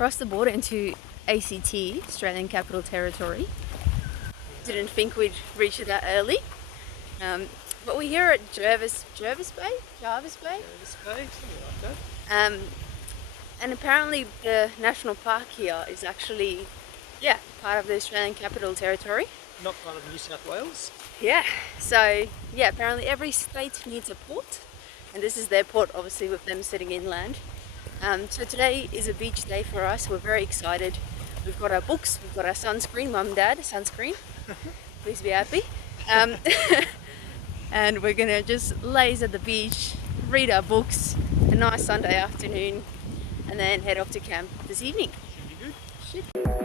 crossed the border into ACT, Australian Capital Territory. Didn't think we'd reach it that early. But we're here at Jervis Bay, something like that. And apparently the national park here is actually, yeah, part of the Australian Capital Territory. Not part of New South Wales. Yeah, so yeah, apparently every state needs a port, and this is their port, obviously, with them sitting inland. So today is a beach day for us. We're very excited. We've got our books, we've got our sunscreen, mum and dad, sunscreen. Please be happy. And we're gonna just laze at the beach, read our books, a nice Sunday afternoon, and then head off to camp this evening. Should be good.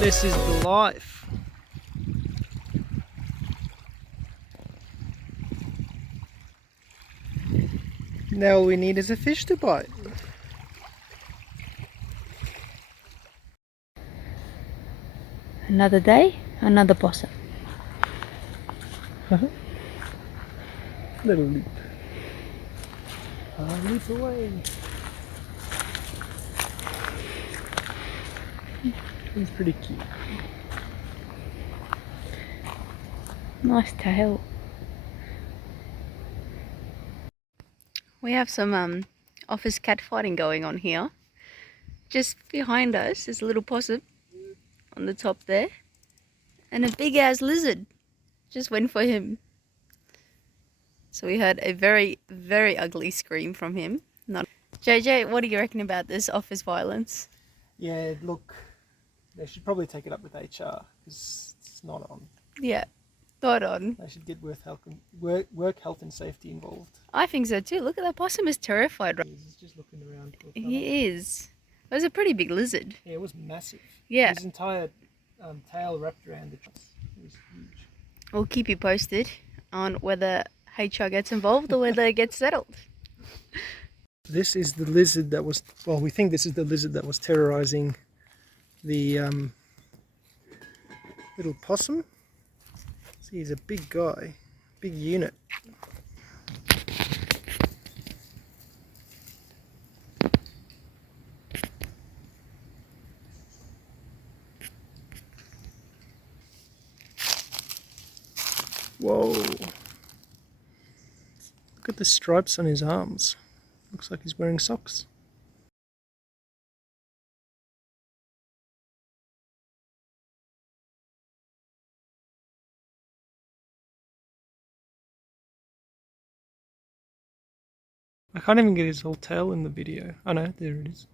This is the life. Now all we need is a fish to bite. Another day, another possum. Little leap. Leap away. He's pretty cute. Nice tail. We have some office cat fighting going on here. Just behind us is a little possum on the top there, and a big ass lizard just went for him. So we heard a very, very ugly scream from him. JJ, what do you reckon about this office violence? Yeah, look, they should probably take it up with HR because it's not on. Yeah, not on. They should get work health and safety involved. I think so too. Look at that possum, is terrified. Right? He's just looking around. He is. It was a pretty big lizard. Yeah, it was massive. Yeah. His entire tail wrapped around the trunk. It was huge. We'll keep you posted on whether HR gets involved or whether it gets settled. This is the lizard that was, well, we think this is the lizard that was terrorizing the little possum. See, he's a big guy, big unit. Whoa! Look at the stripes on his arms. Looks like he's wearing socks. I can't even get his whole tail in the video. Oh no, there it is.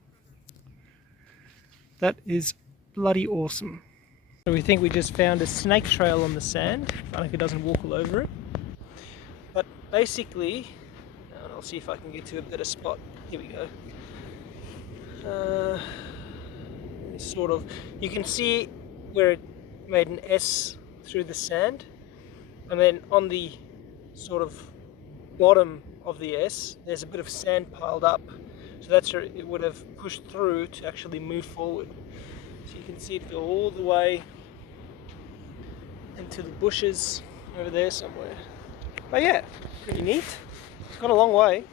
That is bloody awesome. So we think we just found a snake trail on the sand. I hope it doesn't walk all over it. But basically, I'll see if I can get to a better spot. Here we go. Sort of, you can see where it made an S through the sand, and then on the sort of bottom of the S, there's a bit of sand piled up. So that's where it would have pushed through to actually move forward. So you can see it go all the way into the bushes over there somewhere. But yeah, pretty neat. It's got a long way.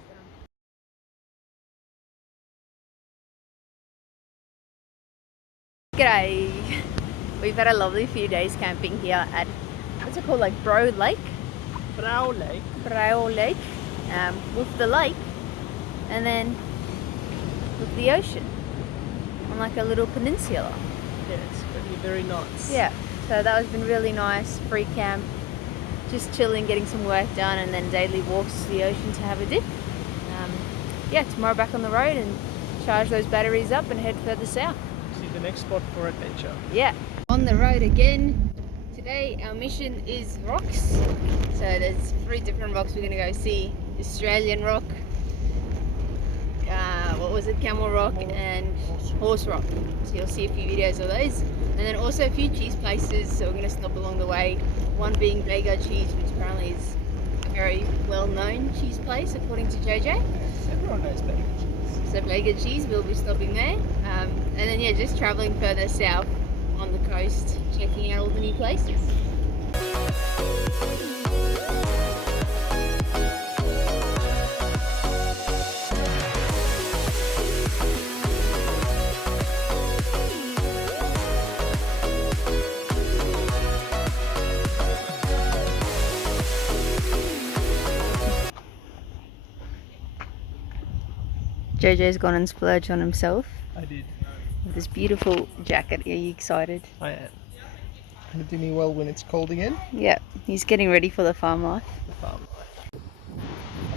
G'day! We've had a lovely few days camping here at, what's it called, like Brow Lake? Brow Lake. Brow Lake, with the lake, and then with the ocean, on like a little peninsula. Yeah, it's going to be very nice. Yeah, so that has been really nice, free camp, just chilling, getting some work done, and then daily walks to the ocean to have a dip. Yeah, tomorrow back on the road and charge those batteries up and head further south. See the next spot for adventure. Yeah, on the road again. Today our mission is rocks. So there's 3 different rocks we're going to go see. Australian rock, what what was it, Camel Rock and Horse Rock. So you'll see a few videos of those. And then also a few cheese places, so we're going to stop along the way. One being Bega Cheese, which apparently is a very well-known cheese place according to JJ. Everyone knows Bega Cheese. So Bega Cheese, we'll be stopping there. And then yeah, just travelling further south on the coast, checking out all the new places. JJ's gone and splurged on himself I did. with this beautiful jacket. Are you excited? I am. It'll do me well when it's cold again. Yeah, he's getting ready for the farm life. The farm life.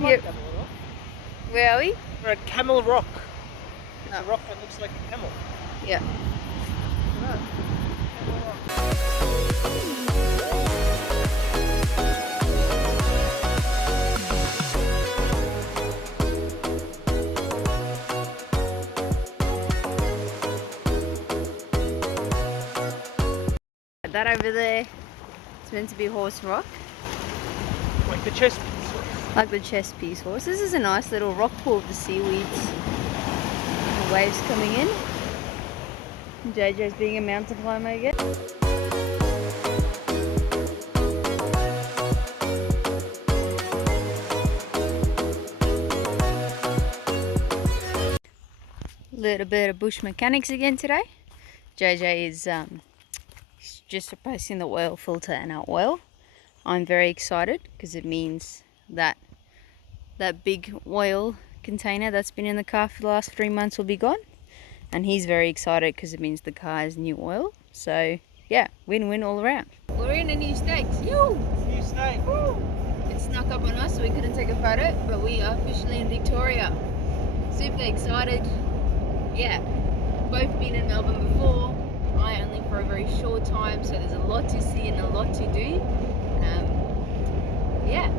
Yep. Where are we? We're at Camel Rock. It's Oh. a rock that looks like a camel. Yeah. That over there, it's meant to be Horse Rock, Like the chest piece. like the chest piece horse. This is a nice little rock pool with the seaweeds and the waves coming in. JJ's being a mountain climber again. Little bit of bush mechanics again today. JJ is just replacing the oil filter and our oil. I'm very excited because it means that that big oil container that's been in the car for the last 3 months will be gone, and he's very excited because it means the car has new oil. So yeah, win-win all around. We're in a new state. New snake. It snuck up on us so we couldn't take a photo, but we are officially in Victoria. Super excited. Yeah, both been in Melbourne before. I only for a very short time, so there's a lot to see and a lot to do. Yeah,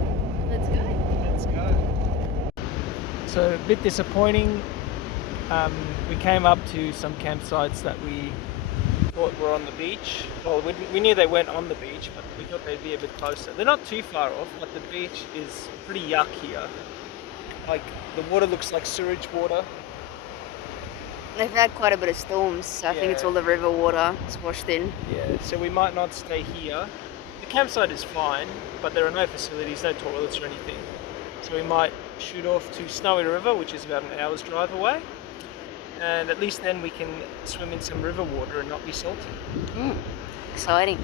let's go. Let's go. So a bit disappointing. We came up to some campsites that we thought were on the beach. Well, we knew they weren't on the beach, but we thought they'd be a bit closer. They're not too far off, but the beach is pretty yuck here. Like the water looks like sewage water. They've had quite a bit of storms, so I think it's Yeah. all the river water it's washed in. Yeah, so we might not stay here. The campsite is fine, but there are no facilities, no toilets or anything. So we might shoot off to Snowy River, which is about an hour's drive away. And at least then we can swim in some river water and not be salty. Exciting.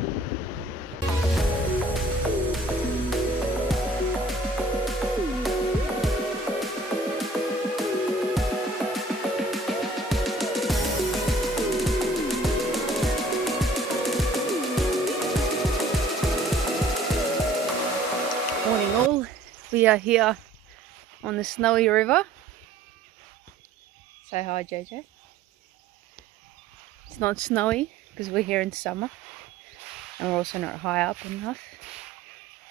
Morning all. We are here on the Snowy River. Say hi, JJ. It's not snowy because we're here in summer and we're also not high up enough.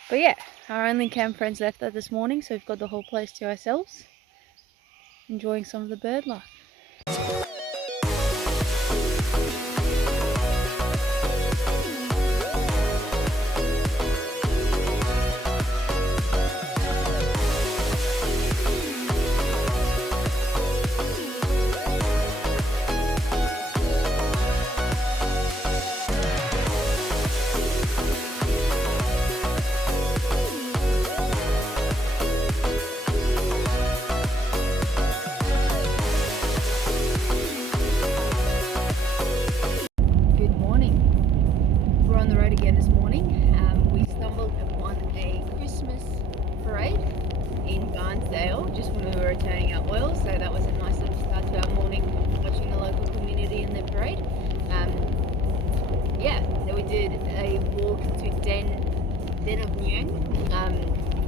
But yeah, our only camp friends left that this morning, so we've got the whole place to ourselves, enjoying some of the bird life. Good morning. We're on the road again this morning. We stumbled upon a Christmas parade in Barnsdale just when we were returning our oil, so that was a nice little start to our morning, watching the local community in their parade. Yeah, so we did a walk to Den of Muang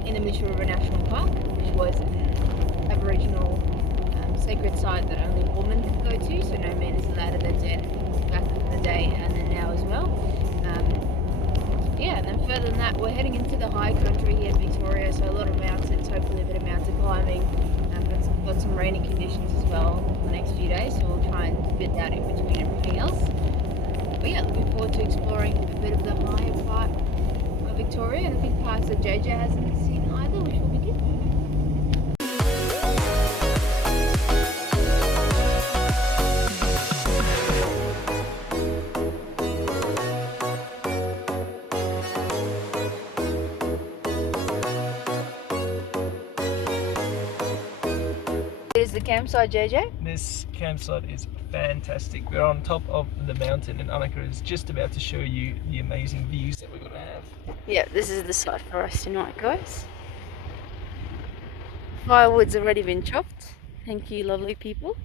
in the Mitchell River National Park, which was an Aboriginal sacred site that only women could go to, so no man is allowed in the den back in the day and then now as well. Yeah, and then further than that, we're heading into the high country here in Victoria, so a lot of mountains, hopefully a bit of mountain climbing, got some got some rainy conditions as well the next few days, so we'll try and fit that in between everything else. But yeah, looking forward to exploring a bit of the higher part of Victoria and a few parts that JJ hasn't seen either, which will be good. Here's the campsite, JJ. This campsite is fantastic. We're on top of the mountain and Annika is just about to show you the amazing views that we're going to have. Yeah, this is the site for us tonight, guys. Firewood's already been chopped. Thank you, lovely people.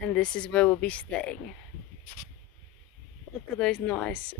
And this is where we'll be staying. Look at those nice.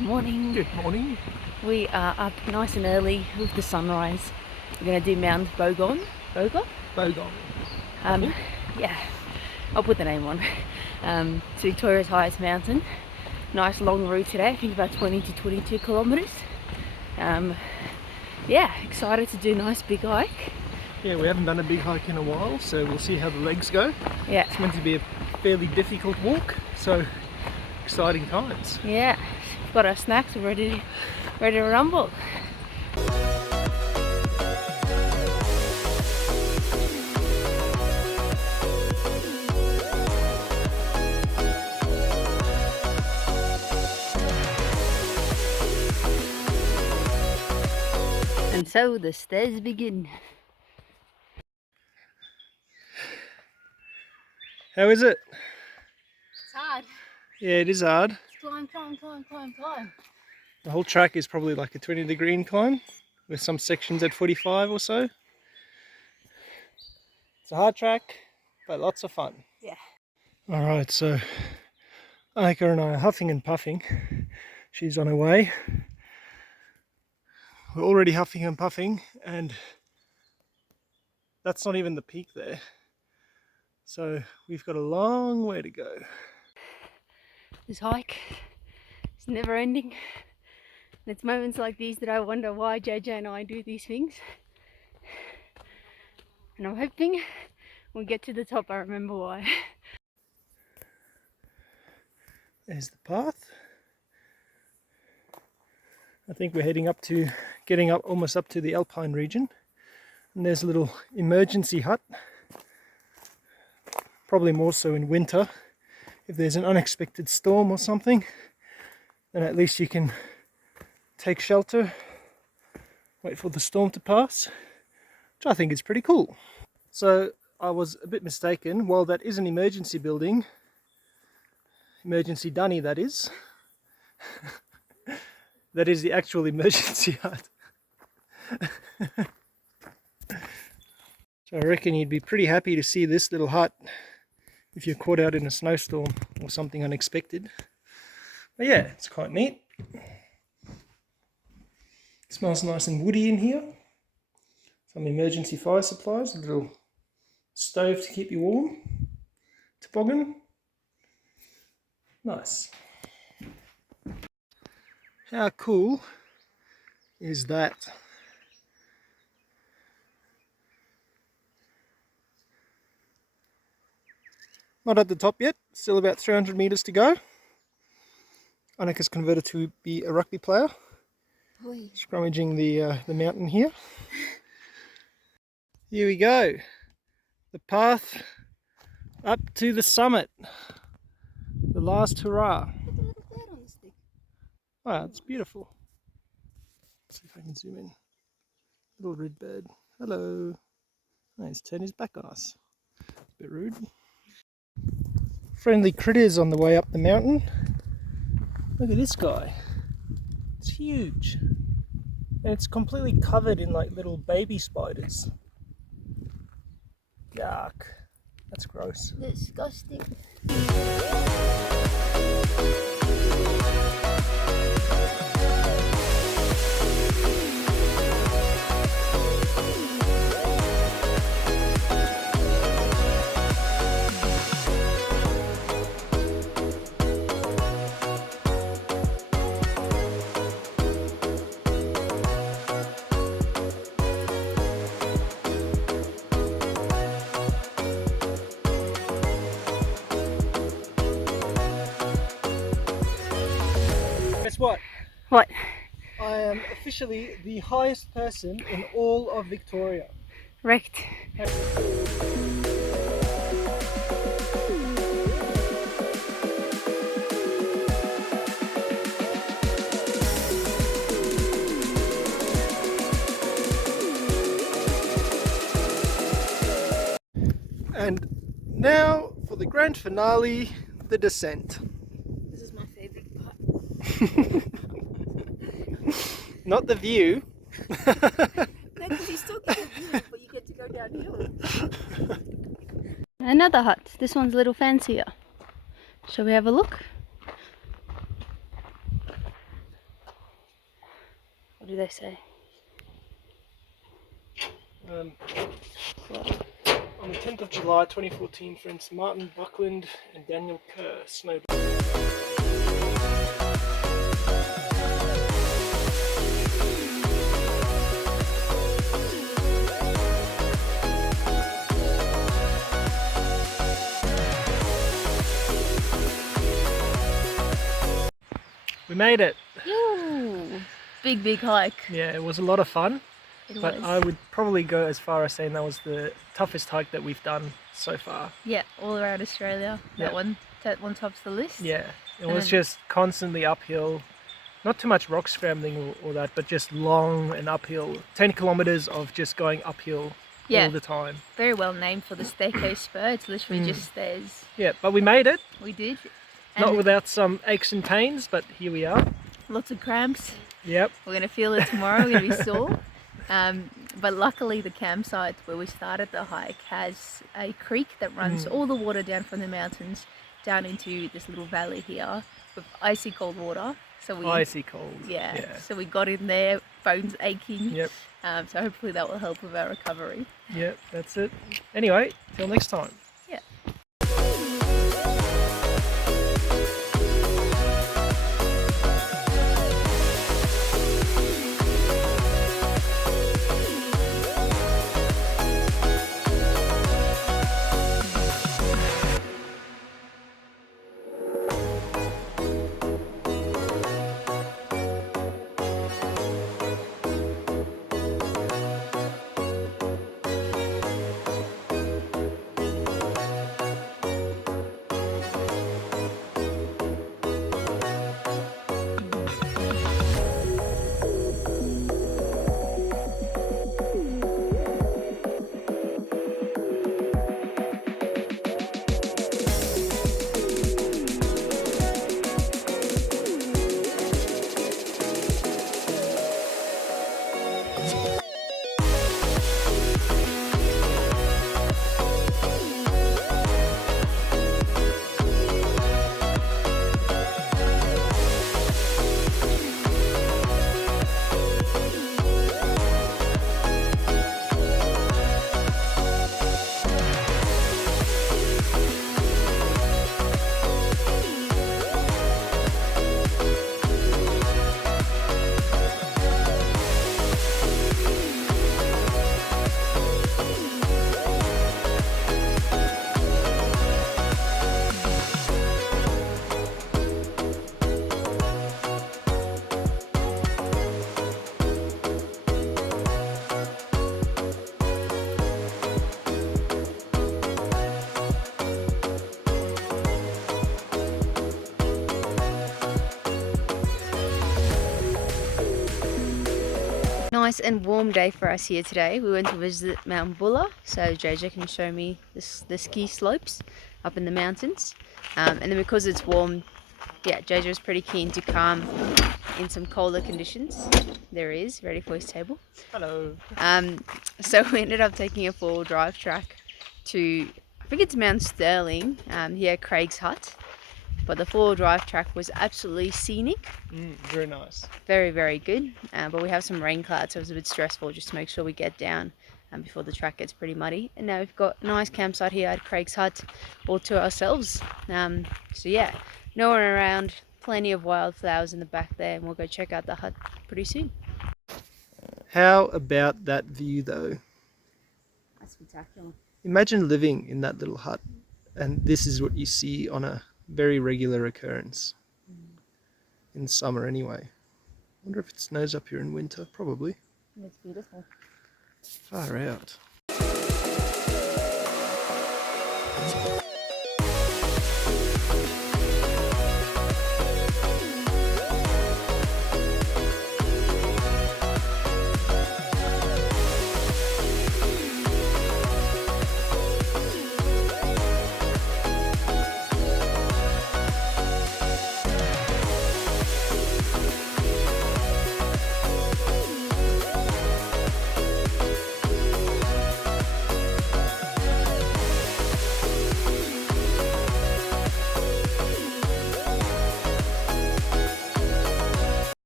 Morning. Good morning. We are up nice and early with the sunrise. We're going to do Mount Bogong. Bogong. Yeah, I'll put the name on. It's Victoria's highest mountain. Nice long route today, I think about 20 to 22 kilometres. Yeah, excited to do a nice big hike. Yeah, we haven't done a big hike in a while, so we'll see how the legs go. Yeah. It's meant to be a fairly difficult walk, so exciting times. Yeah, we've got our snacks, we're ready to rumble. And so the stairs begin. How is it? It's hard. Yeah, it is hard. Climb, climb, climb, climb, climb. The whole track is probably like a 20-degree incline with some sections at 45 or so. It's a hard track, but lots of fun. Yeah. Alright, so Annika and I are huffing and puffing. She's on her way. We're already huffing and puffing, and that's not even the peak there. So we've got a long way to go. This hike is never ending. And it's moments like these that I wonder why JJ and I do these things. And I'm hoping when we get to the top I remember why. There's the path. I think we're getting up almost up to the Alpine region. And there's a little emergency hut. Probably more so in winter. If there's an unexpected storm or something, then at least you can take shelter, wait for the storm to pass, which I think is pretty cool. So I was a bit mistaken. While that is an emergency building, emergency dunny that is, that is the actual emergency hut. So I reckon you'd be pretty happy to see this little hut if you're caught out in a snowstorm or something unexpected. But yeah, it's quite neat. It smells nice and woody in here. Some emergency fire supplies, a little stove to keep you warm. Toboggan. Nice. How cool is that? Not at the top yet, still about 300 meters to go. Annika's converted to be a rugby player. Oi. Scrummaging the mountain here. Here we go. The path up to the summit. The last hurrah. Look at the little bird on the stick. Wow, it's beautiful. Let's see if I can zoom in. Little red bird. Hello. Oh, he's turned his back on us. A bit rude. Friendly critters on the way up the mountain. Look at this guy. It's huge. And it's completely covered in like little baby spiders. Yuck. That's gross. Disgusting. Guess what? What? I am officially the highest person in all of Victoria. Wrecked. And now for the grand finale, the descent. This is my favorite part. Not the view. No, because you still get the view, but you get to go downhill. Another hut. This one's a little fancier. Shall we have a look? What do they say? On the 10th of July 2014, friends Martin Buckland and Daniel Kerr snowboarded. We made it. Yoo! Big hike. Yeah, it was a lot of fun. But was. I would probably go as far as saying that was the toughest hike that we've done so far. Yeah, all around Australia. Yeah. That one tops the list. Yeah, it And was then- just constantly uphill. Not too much rock scrambling or that, but just long and uphill. 10 kilometers of just going uphill Yeah. all the time. Very well named for the staircase spur. It's literally just stairs. Yeah, but we made it. We did. Not And without some aches and pains, but here we are. lots of cramps. Yep. We're going to feel it tomorrow. We're going to be sore. But luckily the campsite where we started the hike has a creek that runs all the water down from the mountains down into this little valley here with icy cold water. So we Icy cold. yeah. So we got in there, bones aching. Yep. So hopefully that will help with our recovery. Yep, that's it. Anyway, till next time. Yeah. Nice and warm day for us here today. We went to visit Mount Buller, so JJ can show me the ski slopes up in the mountains. And then because it's warm, yeah, Jojo's pretty keen to come in some colder conditions. There he is, ready for his table. Hello. So we ended up taking a 4-wheel drive track to, I think it's Mount Sterling, here at Craig's hut. But the 4-wheel drive track was absolutely scenic. Very nice. Very, very good. But we have some rain clouds, so it was a bit stressful just to make sure we get down before the track gets pretty muddy. And now we've got a nice campsite here at Craig's hut all to ourselves. So yeah, no one around, plenty of wildflowers in the back there, and we'll go check out the hut pretty soon. How about that view though? That's spectacular. Imagine living in that little hut and this is what you see on a very regular occurrence. In summer anyway. Wonder if it snows up here in winter. Probably. It's beautiful. Far out.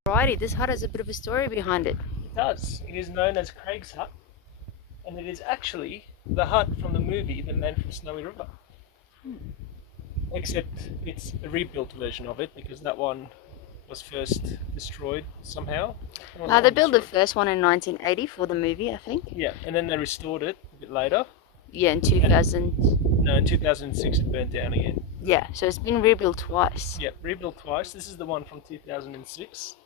Alrighty, this hut has a bit of a story behind it. It does. It is known as Craig's Hut, and it is actually the hut from the movie The Man from Snowy River. Except it's a rebuilt version of it because that one was first destroyed somehow. They built the first one in 1980 for the movie, I think. Yeah, and then they restored it a bit later. Yeah, in 2000. No, in 2006 it burnt down again. Yeah, so it's been rebuilt twice. Yeah, rebuilt twice. This is the one from 2006.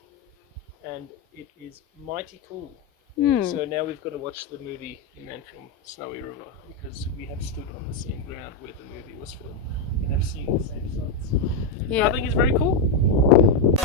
And it is mighty cool. So now we've got to watch the movie The Man from Snowy River because we have stood on the same ground where the movie was filmed and have seen the same sights. Yeah. I think it's very cool.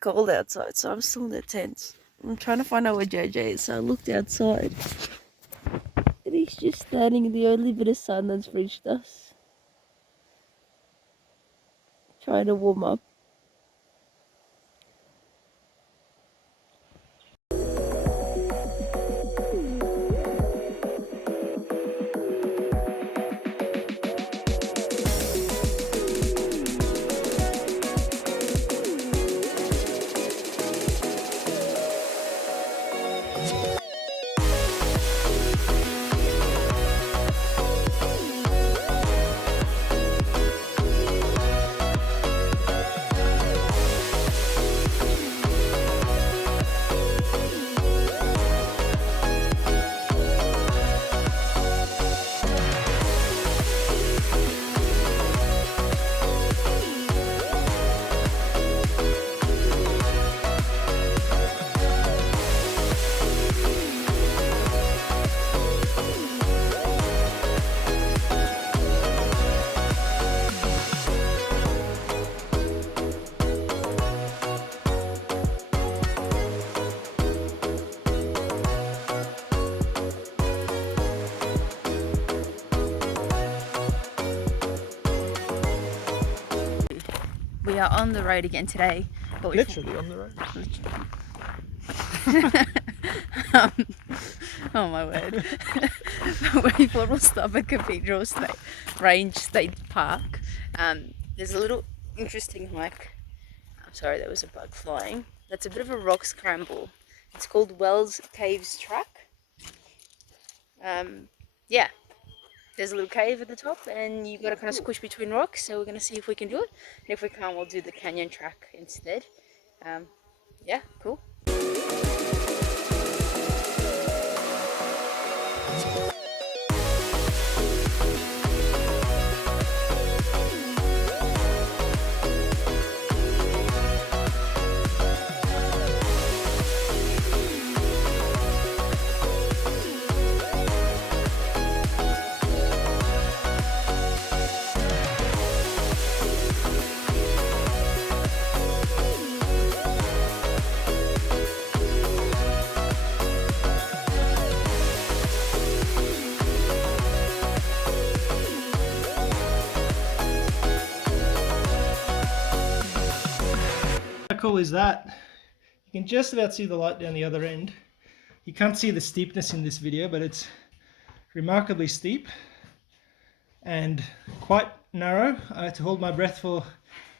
Cold outside, so I'm still in the tent. I'm trying to find out where JJ is, so I looked outside. And he's just standing in the only bit of sun that's reached us. Trying to warm up. We are on the road again today, but Literally on the road. Oh my word. We thought we'll stop at Cathedral Range State Park. There's a little interesting hike. I'm sorry, there was a bug flying. That's a bit of a rock scramble. It's called Wells Caves Track. Yeah. There's a little cave at the top and you've got to kind of squish between rocks, so we're going to see if we can do it. And if we can't, we'll do the canyon track instead. Yeah, cool. cool is that you can just about see the light down the other end. You can't see the steepness in this video, but it's remarkably steep and quite narrow. I had to hold my breath for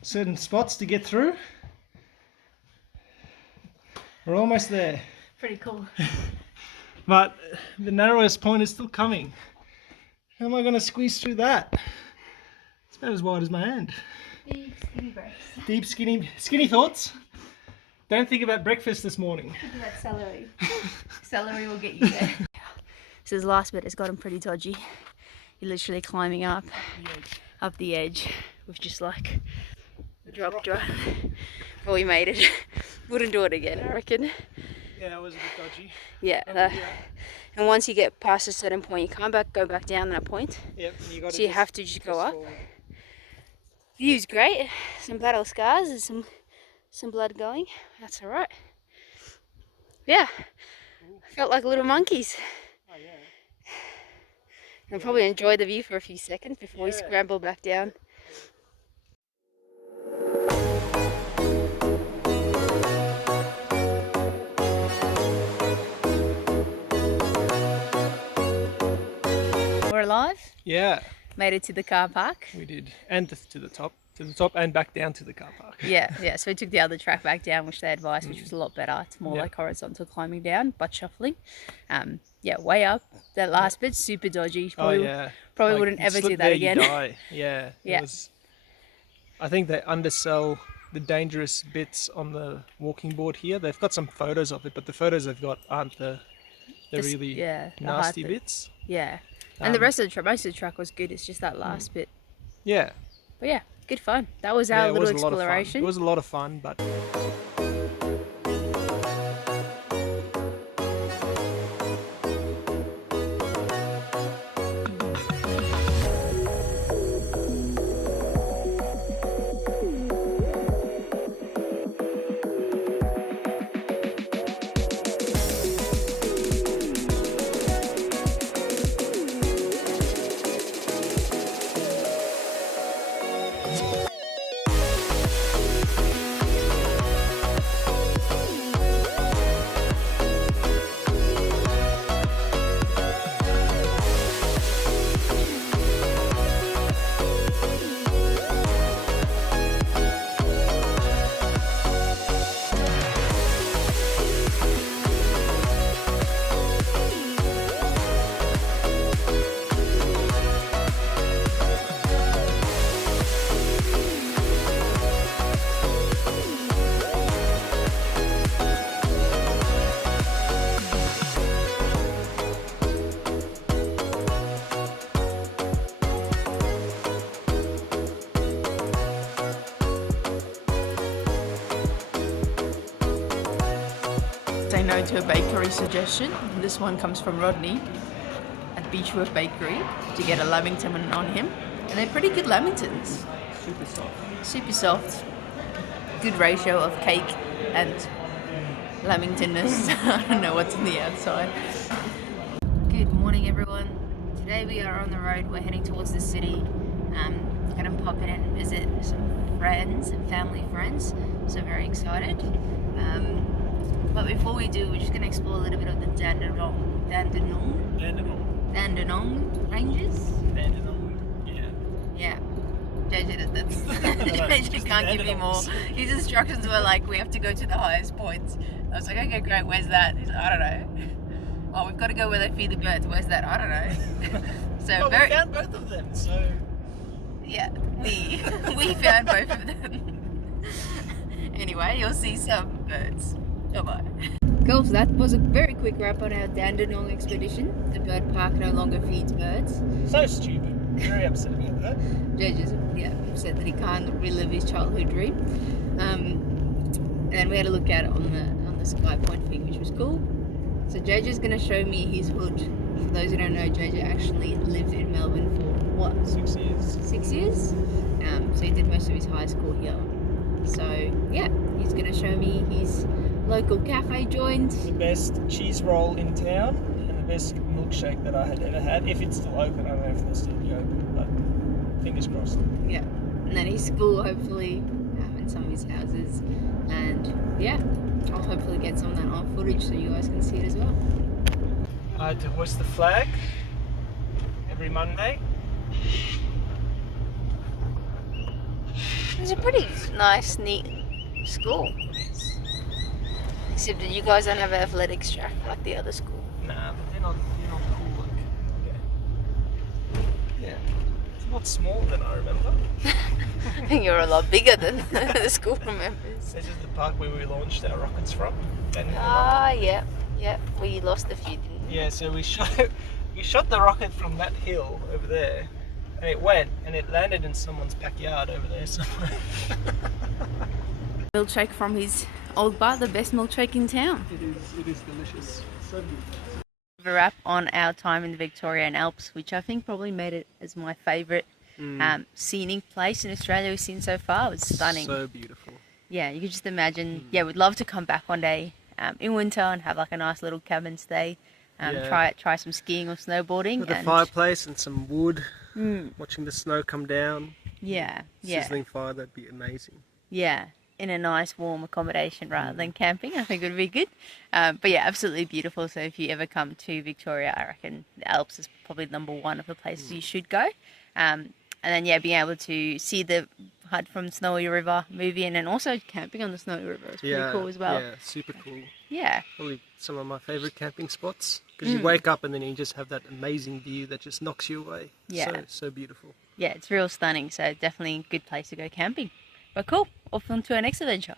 certain spots to get through. We're almost there. Pretty cool. But the narrowest point is still coming. How am I going to squeeze through that? It's about as wide as my hand. Deep skinny breaths. Deep skinny thoughts. Don't think about breakfast this morning. Think about celery. Celery will get you there. So this last bit has gotten pretty dodgy. You're literally climbing up the edge with just like drop. But we made it. Wouldn't do it again, I reckon. Yeah, that was a bit dodgy. Yeah. And once you get past a certain point, you can't go back down that point. Yep. So you have to just go up. View's great. Some battle scars and some blood going. That's all right. Yeah. Felt like little monkeys. Oh yeah. And probably enjoy the view for a few seconds before we scramble back down. We're alive. Yeah. Made it to the car park. We did. And to the top and back down to the car park. Yeah. So we took the other track back down, which they advised, which was a lot better. It's more like horizontal climbing down, butt shuffling. Way up. That last bit, super dodgy. Probably Like, wouldn't ever do that there, again. You die. Yeah. Yeah. I think they undersell the dangerous bits on the walking board here. They've got some photos of it, but the photos they've got aren't the really nasty bits. Yeah. And the rest of the most of the track was good. It's just that last bit. Yeah. But yeah, good fun. That was our little exploration. It was a lot of fun, but Say no to a bakery suggestion. This one comes from Rodney at Beechworth Bakery to get a Lamington on him. And they're pretty good Lamingtons. super soft. Super soft. Good ratio of cake and Lamingtonness. I don't know what's on the outside. Good morning, everyone. Today we are on the road. We're heading towards the city. Gonna pop in and visit some friends and family friends. So very excited. But before we do, we're just going to explore a little bit of the Dandenong ranges. Yeah. JJ, JJ can't give me more. His instructions were like, we have to go to the highest points. I was like, okay, great, where's that? He's like, I don't know. Oh, we've got to go where they feed the birds. Where's that? I don't know. So we found both of them, so... Yeah, we found both of them. Anyway, you'll see some birds. Bye-bye. Cool, so that was a very quick wrap on our Dandenong expedition. The bird park no longer feeds birds. So stupid. Very upset about that. JJ's upset that he can't relive his childhood dream. And we had a look at it on the Sky Point thing, which was cool. So JJ's going to show me his hood. For those who don't know, JJ actually lived in Melbourne for what? 6 years. 6 years? So he did most of his high school here. So yeah, he's going to show me his local cafe joint. The best cheese roll in town and the best milkshake that I had ever had. If it's still open, I don't know if they'll still be open, but fingers crossed. Yeah, and then his school, hopefully, and some of his houses. And yeah, I'll hopefully get some of that on footage so you guys can see it as well. I had to hoist the flag every Monday. It's a pretty nice, neat school. Except that you guys don't have an athletics track like the other school. Nah, but they're not cool. Like, okay. Yeah, it's a lot smaller than I remember. I think you're a lot bigger than the school remembers. This is the park where we launched our rockets from. Ah, yeah, we lost a few, didn't we? Yeah, so we shot the rocket from that hill over there, and it went and it landed in someone's backyard over there somewhere. Milkshake from his old bar, the best milkshake in town. It is delicious. So good. A wrap on our time in the Victorian Alps, which I think probably made it as my favourite scenic place in Australia we've seen so far. It was stunning. So beautiful. Yeah, you could just imagine. Yeah, we'd love to come back one day in winter and have like a nice little cabin stay. Try some skiing or snowboarding. With a fireplace and some wood, watching the snow come down. Yeah. Sizzling fire, that'd be amazing. Yeah, in a nice warm accommodation rather than camping, I think it would be good. But yeah, absolutely beautiful. So if you ever come to Victoria, I reckon the Alps is probably #1 of the places you should go. And then yeah, being able to see the Hut from Snowy River movie, and then also camping on the Snowy River is pretty cool as well. Yeah, super cool. Yeah. Probably some of my favourite camping spots, because you wake up and then you just have that amazing view that just knocks you away. Yeah. So beautiful. Yeah, it's real stunning. So definitely a good place to go camping. But cool, off on to our next adventure.